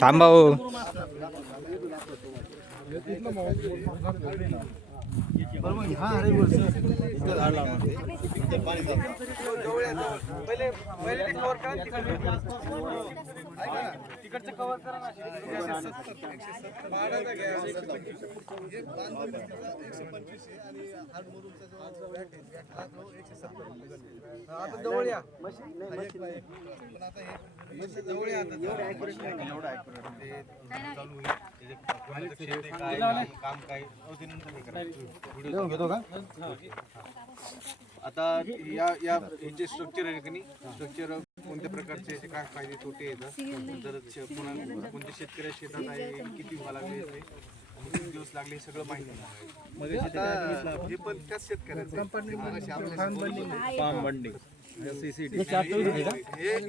थांबा हो. तिकडचं कव्हर करा ना. आता जवळ या. जवळ या. आता या हे जे स्ट्रक्चर आहे की नाही, स्ट्रक्चर कोणत्या प्रकारचे याचे काय फायदे तोटे येतात, जर पुन्हा कोणत्या शेतकऱ्या शेतात आहे, किती व्हावं लागले याचे, किती दिवस लागले, हे सगळं माहिती आहे. हे पण त्याच शेतकऱ्याचं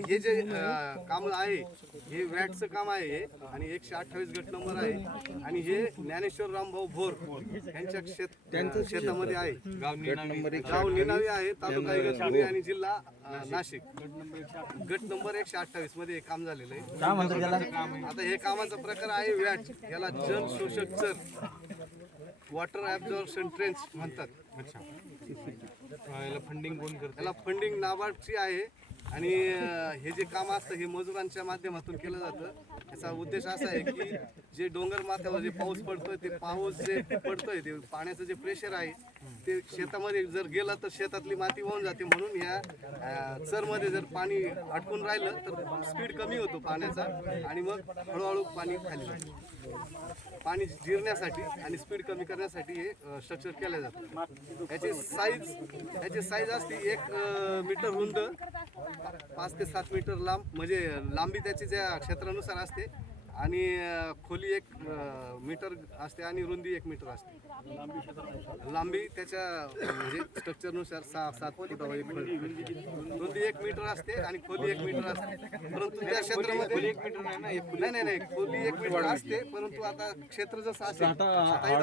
हे जे काम आहे हे वॅटचं काम आहे आणि 128 गट नंबर आहे आणि हे ज्ञानेश्वर रामभाऊ भोर यांच्या शेतामध्ये आहे. गाव निनावी आहे, तालुका इगतपुरी आणि जिल्हा नाशिक. गट नंबर 128 मध्ये हे काम झालेलं आहे. आता हे कामाचा प्रकार आहे वॅट. याला जल शोषक चर, वॉटर ॲब्झॉर्प्शन ट्रेंच म्हणतात. याला फंडिंग कोण करतं? याला फंडिंग नाबार्डची आहे आणि हे जे काम असतं हे मजुरांच्या माध्यमातून केलं जातं. याचा उद्देश असा आहे की जे डोंगर माथ्यावर जे पाऊस पडतोय, ते पाऊस जे पडतोय ते पाण्याचं जे प्रेशर आहे ते शेतामध्ये जर गेलं तर शेतातली माती वाहून जाते. म्हणून ह्या चरमध्ये जर पाणी अटकून राहिलं तर स्पीड कमी होतो पाण्याचा आणि मग हळूहळू पाणी खाली जातं. पाणी जिरण्यासाठी आणि स्पीड कमी करण्यासाठी हे स्ट्रक्चर केलं जातं. याची साईज असते 1 मीटर रुंद, 5 ते 7 मीटर लांब, म्हणजे लांबी त्याची ज्या क्षेत्रानुसार असते आणि खोली 1 मीटर असते आणि रुंदी 1 मीटर असते. लांबी त्याच्या म्हणजे स्ट्रक्चरनुसार 6-7 फूट, रुंदी 1 मीटर असते आणि खोली 1 मीटर असते. परंतु त्या क्षेत्रामध्ये 1 मीटर नाही खोली 1 मीटर असते. परंतु आता क्षेत्र जसं असेल आता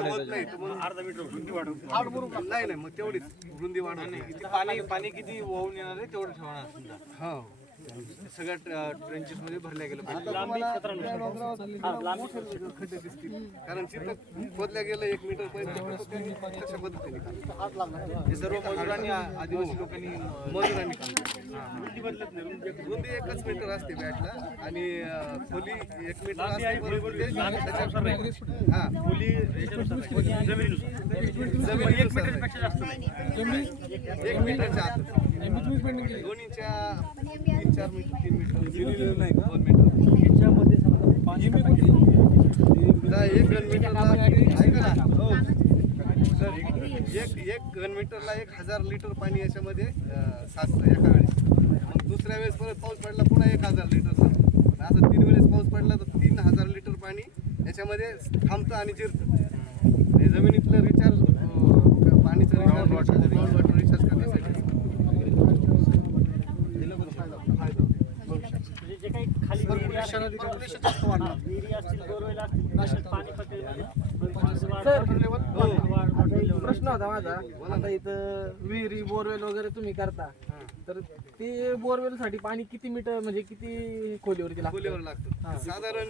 होत नाही तर मग अर्धा मीटर रुंदी वाढवून नाही मग तेवढीच रुंदी वाढवून पाणी किती वाहून येणार आहे तेवढं ठेवणार. हो, सगळ्या ट्रेंचेस मध्ये भरल्या गेलं पाहिजे. कारण तिथं खोदल्या गेलं 1 मीटर पर्यंत तशा पद्धतीने हे सर्व मजुरांनी, आदिवासी लोकांनी मजुरांनी बदलत नाही. रुंदी 1च मीटर असते बॅटला आणि खोली 1 मीटर असते. हा, खोली जमिनीनुसार 1 मीटरच्या आत दोन्हीच्या 3-4 मीटर 3 मीटर नाही 2 मीटर याच्यामध्ये पाणी एक घन मीटरला एक घन मीटरला 1000 लिटर पाणी याच्यामध्ये साचतं एका वेळेस. मग दुसऱ्या वेळेस परत पाऊस पडला पुन्हा 1000 लिटर साचतं. असं 3 वेळेस पाऊस पडला तर 3000 लिटर पाणी याच्यामध्ये थांबतं आणि जिरतं. जमिनीतलं रिचार्ज पाणीचं रिचार्ज वॉटर रिचार्ज करण्यासाठी प्रश्न होता माझा. आता इथं विहिरी बोरवेल वगैरे तुम्ही करता तर ते बोरवेल साठी पाणी किती मीटर म्हणजे किती खोलीवरती लागतं? साधारण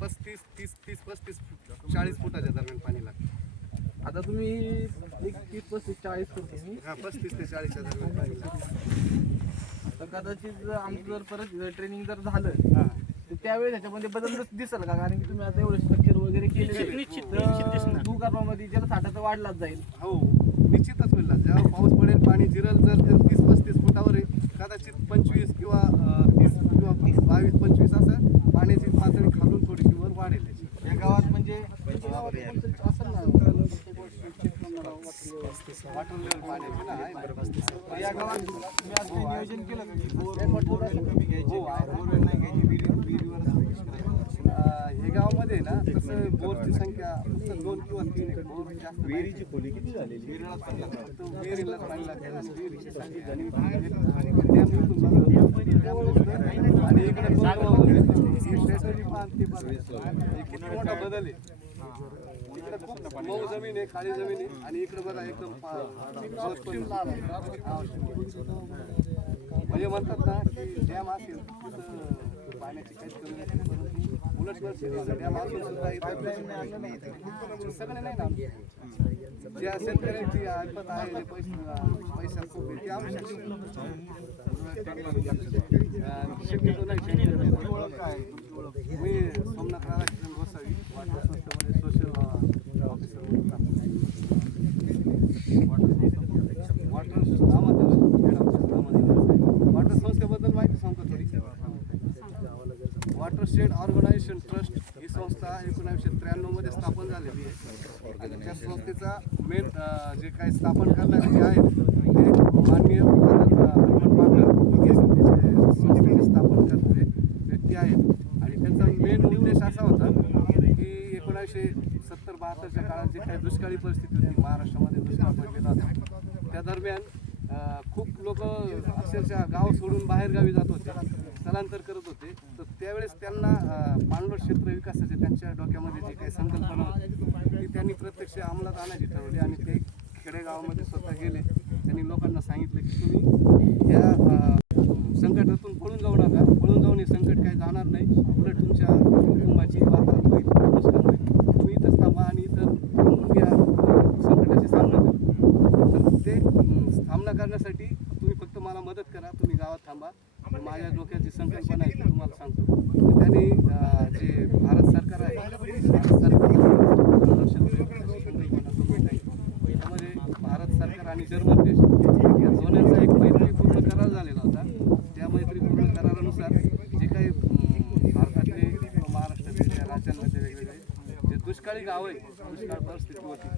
35 फुटाच्या दरम्यान पाणी लागतं. आता तुम्ही 30-35-40 फूट 35 ते 40च्या दरम्यान पाणी लागतं. तर कदाचित आमचं जर परत ट्रेनिंग जर झालं तर त्यावेळेस ह्याच्यामध्ये बदल दिसेल का? कारण की तुम्ही आता एवढे स्ट्रक्चर वगैरे केले निश्चित भूगर्भामध्ये जलसाठा तर वाढलाच जाईल. हो, निश्चितच होईल. जेव्हा पाऊस पडेल पाणी जिरल जर 30-35 फुटावर कदाचित 25 किंवा 30 किंवा 22-25 असं पाण्याची पातळी खालून थोडीशी वर वाढेल. या गावात म्हणजे वॉटर लेवल पाण्याची ना या गावात तुम्ही आज काही नियोजन केलं का की बोरवेल कमी घ्यायचे, बोरवेल नाही घ्यायची, विहिरीवर हे गावामध्ये ना तसं बोरची संख्या फक्त 2 किंवा 3 आहे. बोर जास्त. विहिरीची खोली किती झालेली? विहिरीलाच पाणी लागतं. विहिरीलाच पाणी लागतं. विहिरीची संख्या आणि इकडे किती मोठा बदल आहे. इकडे खूप मऊ जमीन आहे, खाली जमीन आहे आणि इकडे बघा एकदम म्हणजे म्हणतात ना की डॅम असेल पाण्याची काहीच कमी नाही. परिस्थितीसाठी आम्हाला सुद्धा इतर सगळे नाही ना ज्या शेतकऱ्यांची ऐपत आहे जे पैसा खूप आहे ते आणू शकतो. शक्यतो नाही मी सोमनाथ राधाकृष्ण गोसावी वॉटर संस्थेमध्ये सोशल ऑफिसर वॉटर संस्थेबद्दल माहिती सांगतो थोडी. वॉटरशेड ऑर्गनायझेशन ट्रस्ट ही संस्था 1993 मध्ये स्थापन झालेली आहे आणि त्या संस्थेचा मेन जे काही स्थापन करणारे जे आहेत ते माननीय हनुमान पाकर हे संस्थेचे स्थापन करणारे व्यक्ती आहेत आणि त्यांचा मेन उद्देश असा होता की 1970-72च्या काळात जे काही दुष्काळी परिस्थिती होती महाराष्ट्रामध्ये दुष्काळ पडलेला होता त्या दरम्यान खूप लोक अक्षरशः गाव सोडून बाहेरगावी जात होते, स्थलांतर करत होते. तर त्यावेळेस त्यांना पाणलोट क्षेत्र विकासाचे त्यांच्या डोक्यामध्ये जे काही संकल्पना होती ती त्यांनी प्रत्यक्ष अंमलात आणायची ठरवली आणि ते खेडेगावामध्ये स्वतः गेले. त्यांनी लोकांना सांगितलं की तुम्ही ह्या संकटातून पळून जाऊ नका, पळून जाऊन हे संकट काही जाणार नाही, उलट तुमच्या कुटुंबाची वातावरण होईल, नुकसान होईल, तुम्ही इथंच थांबा आणि इथं या संकटाची सामना करा. तर ते सामना करण्यासाठी तुम्ही फक्त मला मदत करा, तुम्ही गावात थांबा, माझ्या डोक्याची संकल्पना आहे ती तुम्हाला सांगतो. त्यांनी जे भारत सरकार आहे त्यामध्ये भारत सरकार आणि जर्मन देश या दोन्यांचा एक मैत्रीपूर्ण करार झालेला होता. त्या मैत्रीपूर्ण करारानुसार जे काही भारतातले किंवा महाराष्ट्रातले त्या राज्यांमध्ये वेगवेगळे जे दुष्काळी गाव आहे, दुष्काळ परिस्थिती होती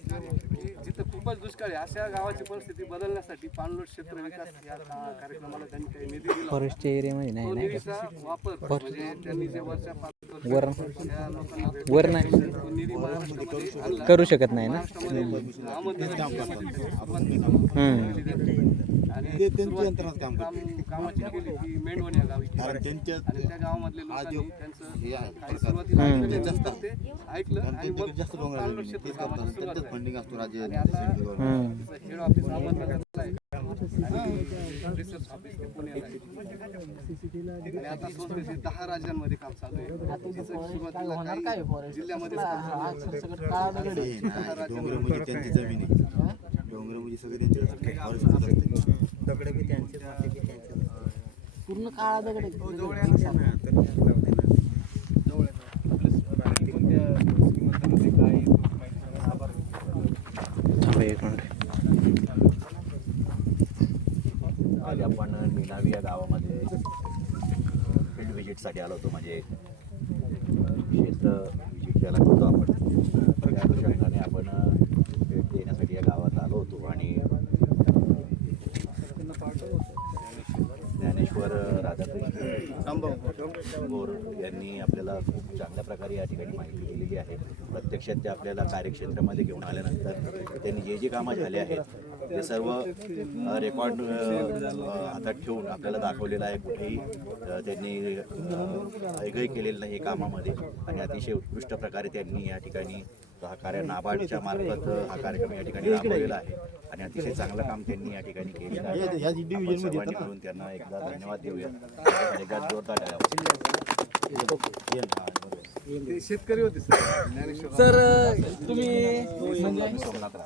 की जिथं खूपच दुष्काळ आहे अशा गावाची परिस्थिती बदलण्यासाठी पाणलोट क्षेत्र विकास या कार्यक्रमाला त्यांनी काही निधी दिला. फॉरेस्टच्या एरियामध्ये तो निधीचा वापर म्हणजे त्यांनी जे वरच्या 5 वर नाही निधी महाराष्ट्रामध्ये आणला. करू शकत नाही ना. महाराष्ट्रामध्ये आणि कामाची केली की मेंढवण या गावी आणि त्या गावामधले लोकांनी त्यांचं काही सुरुवातीला तर ते ऐकलं आणि मग पाणलोट क्षेत्र कामाची सुरुवात झाली. आणि आता हेड ऑफिस अहमदनगरला आहे आणि रिसर्च ऑफिस ते पुण्याला आहे. आणि आता संस्थेचे 10 राज्यांमध्ये काम चालू आहे. सुरुवातीला काही जिल्ह्यामध्ये काम चालू आहे. 10 राज्यांमध्ये त्यांची जमीन आहे, डोंगर म्हणजे सगळे त्यांचे दगड बी त्यांचे पूर्ण काळा दगड आहे. एक मिनिट. आज आपण निनावी या गावामध्ये फील्ड व्हिजिटसाठी आलो होतो. म्हणजे क्षेत्र व्हिजिट द्यायला होतो आपण. त्या अनुषंगाने आपण भेट देण्यासाठी या गावात आलो होतो आणि ज्ञानेश्वर राधाकृष्ण गोर यांनी आपल्याला खूप चांगल्या प्रकारे या ठिकाणी माहिती दिलेली आहे. प्रत्यक्षात ते आपल्याला कार्यक्षेत्रामध्ये घेऊन आल्यानंतर त्यांनी जे कामं झाले आहेत ते सर्व रेकॉर्ड हातात ठेवून आपल्याला दाखवलेलं आहे. कुठेही त्यांनी ऐगई केलेलं नाही कामामध्ये आणि अतिशय उत्कृष्ट प्रकारे त्यांनी या ठिकाणी हा कार्य नाबार्डच्या मार्फत हा कार्यक्रम या ठिकाणी राबवलेला आहे आणि अतिशय चांगलं काम त्यांनी या ठिकाणी केलेलं आहे. आपण सर्वांनी मिळून त्यांना एकदा धन्यवाद देऊया. एकदा जोरदार टाळ्या. ते शेतकरी होते सर. सर तुम्ही म्हणजे सोमनाथ